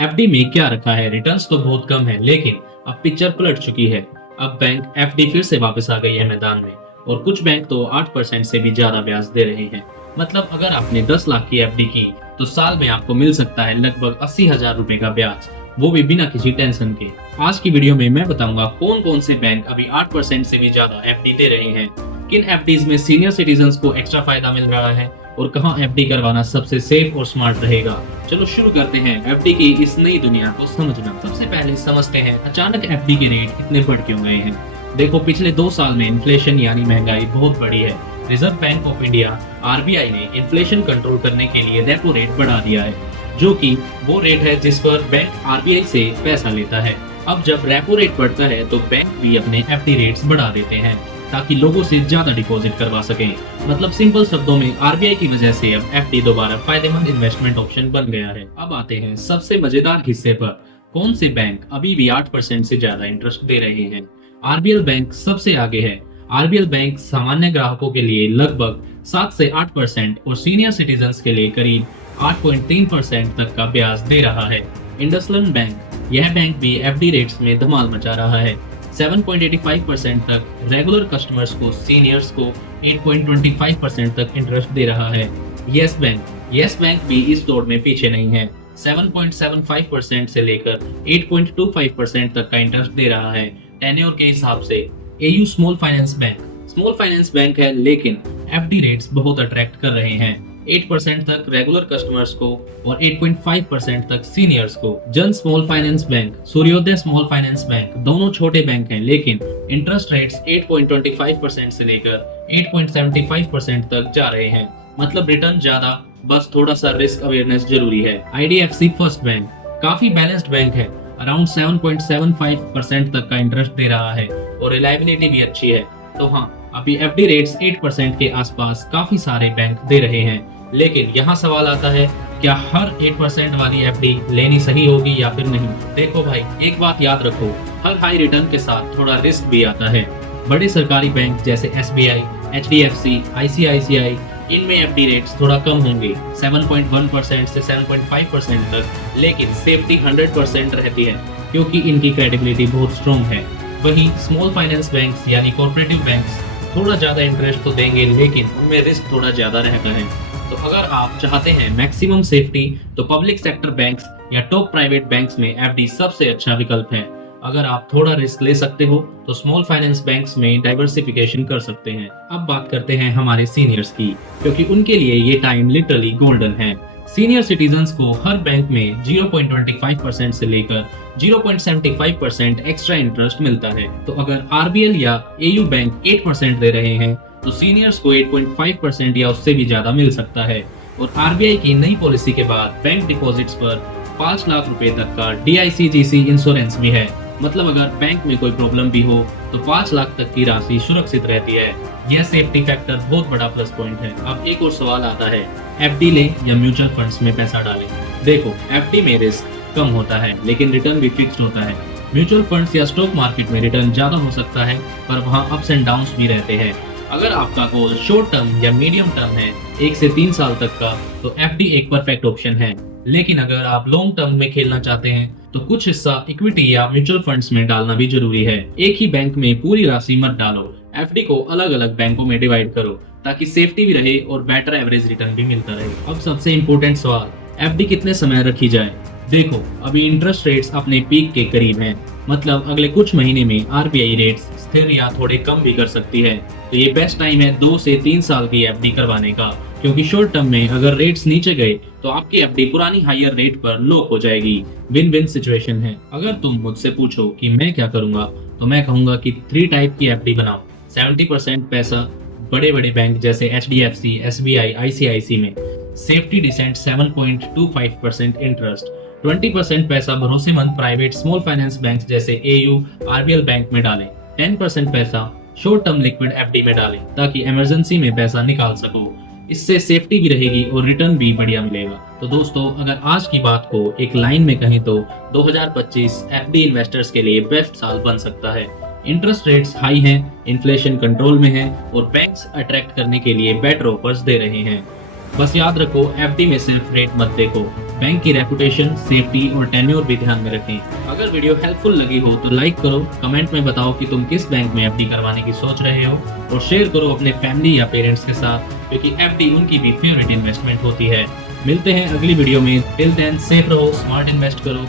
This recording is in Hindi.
एफडी में क्या रखा है? रिटर्न्स तो बहुत कम है, लेकिन अब पिक्चर पलट चुकी है। अब बैंक एफडी फिर से वापस आ गई है मैदान में, और कुछ बैंक तो 8% से भी ज्यादा ब्याज दे रहे हैं। मतलब अगर आपने 10 लाख की एफडी की तो साल में आपको मिल सकता है लगभग 80,000 रुपए का ब्याज, वो भी बिना किसी टेंशन के। आज की वीडियो में मैं बताऊंगा कौन कौन से बैंक अभी 8% से भी ज्यादा एफडी दे रहे हैं, किन एफडीज में सीनियर सिटीजन को एक्स्ट्रा फायदा मिल रहा है, और कहां एफडी करवाना सबसे सेफ और स्मार्ट रहेगा। चलो शुरू करते हैं एफडी की इस नई दुनिया को समझना। सबसे पहले समझते हैं अचानक एफडी के रेट इतने बढ़ क्यों गए हैं। देखो, पिछले 2 साल में इन्फ्लेशन यानी महंगाई बहुत बढ़ी है। Reserve bank of India RBI ने इन्फ्लेशन कंट्रोल करने के लिए रेपो रेट बढ़ा दिया है, जो कि वो रेट है जिस पर बैंक आरबीआई से पैसा लेता है। अब जब रेपो रेट बढ़ता है तो बैंक भी अपने एफडी रेट्स बढ़ा देते हैं ताकि लोगों से ज्यादा डिपॉजिट करवा सकें। मतलब सिंपल शब्दों में आरबीआई की वजह से अब एफडी दोबारा फायदेमंद इन्वेस्टमेंट ऑप्शन बन गया है। अब आते हैं सबसे मजेदार हिस्से पर, कौन से बैंक अभी भी 8% से ज्यादा इंटरेस्ट दे रहे हैं। आरबीएल बैंक सबसे आगे है। आरबीएल बैंक सामान्य ग्राहकों के लिए लगभग 7 से 8% और सीनियर सिटीजन्स के लिए करीब 8.3% तक का ब्याज दे रहा है। इंडसलैंड बैंक, यह बैंक भी एफडी रेट्स में धमाल मचा रहा है। 7.85% तक रेगुलर कस्टमर्स को, सीनियर्स को 8.25% तक इंटरेस्ट दे रहा है। यस बैंक भी इस दौड़ में पीछे नहीं है। 7.75% से लेकर 8.25% तक का इंटरेस्ट दे रहा है टेन्योर के हिसाब से। एयू स्मॉल फाइनेंस बैंक है, लेकिन एफडी रेट्स बहुत अट्रैक्ट कर रहे हैं। 8% तक रेगुलर कस्टमर्स को और 8.5% तक सीनियर्स को। जन स्मॉल फाइनेंस बैंक, सूर्योदय स्मॉल फाइनेंस बैंक दोनों छोटे बैंक हैं, लेकिन इंटरेस्ट रेट्स 8.25% से लेकर 8.75% तक जा रहे हैं। मतलब रिटर्न ज्यादा, बस थोड़ा सा रिस्क अवेयरनेस जरूरी है। आईडीएफसी फर्स्ट बैंक काफी बैलेंस्ड बैंक है, अराउंड 7.75% तक का इंटरेस्ट दे रहा है और रिलायबिलिटी भी अच्छी है। तो हाँ, अभी एफडी रेट्स 8% के आसपास काफी सारे बैंक दे रहे हैं, लेकिन यहाँ सवाल आता है, क्या हर 8% वाली एफडी लेनी सही होगी या फिर नहीं। देखो भाई, एक बात याद रखो, हर हाई रिटर्न के साथ थोड़ा रिस्क भी आता है। बड़े सरकारी बैंक जैसे एसबीआई, एचडीएफसी, आईसीआईसीआई, इनमें एफडी रेट्स थोड़ा कम होंगे, 7.1% से 7.5% तक, लेकिन सेफ्टी 100% रहती है क्योंकि इनकी क्रेडिबिलिटी बहुत स्ट्रॉन्ग है। वहीं स्मॉल फाइनेंस बैंक्स यानी कोऑपरेटिव बैंक्स थोड़ा ज्यादा इंटरेस्ट तो देंगे, लेकिन उनमें रिस्क थोड़ा ज्यादा रहता है। तो अगर आप चाहते हैं मैक्सिमम सेफ्टी, तो पब्लिक सेक्टर बैंक्स या टॉप प्राइवेट बैंक्स में एफडी सबसे अच्छा विकल्प है। अगर आप थोड़ा रिस्क ले सकते हो तो स्मॉल फाइनेंस बैंक्स में डाइवर्सिफिकेशन कर सकते हैं। अब बात करते हैं हमारे सीनियर्स की, क्योंकि उनके लिए ये टाइम लिटरली गोल्डन है। सीनियर सिटीजन्स को हर बैंक में 0.25% से लेकर 0.75% एक्स्ट्रा इंटरेस्ट मिलता है। तो अगर आरबीएल या एयू बैंक 8% दे रहे हैं तो सीनियर्स को 8.5% या उससे भी ज्यादा मिल सकता है। और आरबीआई की नई पॉलिसी के बाद बैंक डिपॉजिट्स पर 5 लाख रुपए तक का डीआईसीजीसी इंश्योरेंस भी है। मतलब अगर बैंक में कोई प्रॉब्लम भी हो तो 5 लाख तक की राशि सुरक्षित रहती है। यह सेफ्टी फैक्टर बहुत बड़ा प्लस पॉइंट है। अब एक और सवाल आता है, एफडी लें या म्यूचुअल फंड्स में पैसा डालें। देखो, एफडी में रिस्क कम होता है, लेकिन रिटर्न भी फिक्स्ड होता है। म्यूचुअल फंड्स या स्टॉक मार्केट में रिटर्न ज्यादा हो सकता है, पर वहाँ अप्स एंड डाउन्स भी रहते हैं। अगर आपका गोल शॉर्ट टर्म या मीडियम टर्म है, 1 से 3 साल तक का, तो एफडी एक परफेक्ट ऑप्शन है। लेकिन अगर आप लॉन्ग टर्म में खेलना चाहते हैं तो कुछ हिस्सा इक्विटी या म्यूचुअल फंड्स में डालना भी जरूरी है। एक ही बैंक में पूरी राशि मत डालो, एफडी को अलग अलग बैंकों में डिवाइड करो ताकि सेफ्टी भी रहे और बेटर एवरेज रिटर्न भी मिलता रहे। अब सबसे इम्पोर्टेंट सवाल, एफडी कितने समय रखी जाए। देखो, अभी इंटरेस्ट रेट्स अपने पीक के करीब हैं, मतलब अगले कुछ महीने में आरबीआई रेट्स स्थिर या थोड़े कम भी कर सकती है। तो ये बेस्ट टाइम है 2 से 3 साल की एफडी करवाने का, क्योंकि शॉर्ट टर्म में अगर रेट्स नीचे गए तो आपकी एफडी पुरानी हायर रेट पर लॉक हो जाएगी। विन विन सिचुएशन है। अगर तुम मुझसे पूछो कि मैं क्या करूंगा, तो मैं कहूंगा कि 3 टाइप की एफडी बनाओ। 70% पैसा बड़े बड़े बैंक जैसे एचडीएफसी, एसबीआई, आईसीआईसी में, सेफ्टी डिसेंट 7.25% इंटरेस्ट। 20% पैसा भरोसेमंद प्राइवेट स्मॉल फाइनेंस बैंक जैसे एयू, आरबीएल बैंक में डालें। 10% पैसा शॉर्ट टर्म लिक्विड एफडी में डालें ताकि इमरजेंसी में पैसा निकाल सको। इससे सेफ्टी भी रहेगी और रिटर्न भी बढ़िया मिलेगा। तो दोस्तों, अगर आज की बात को एक लाइन में कहें तो 2025 एफडी इन्वेस्टर्स के लिए बेस्ट साल बन सकता है। इंटरेस्ट रेट्स हाई हैं, इन्फ्लेशन कंट्रोल में है और बैंक्स अट्रैक्ट करने के लिए बेटर ऑफर्स दे रहे हैं। बस याद रखो, एफडी में सिर्फ रेट मत देखो, बैंक की रेपुटेशन, सेफ्टी और टेन्योर भी ध्यान में रखें। अगर वीडियो हेल्पफुल लगी हो तो लाइक करो, कमेंट में बताओ कि तुम किस बैंक में एफडी करवाने की सोच रहे हो, और शेयर करो अपने फैमिली या पेरेंट्स के साथ, क्योंकि एफडी उनकी भी फेवरेट इन्वेस्टमेंट होती है। मिलते हैं अगली वीडियो में। टिल देन सेफ रहो, स्मार्ट इन्वेस्ट करो।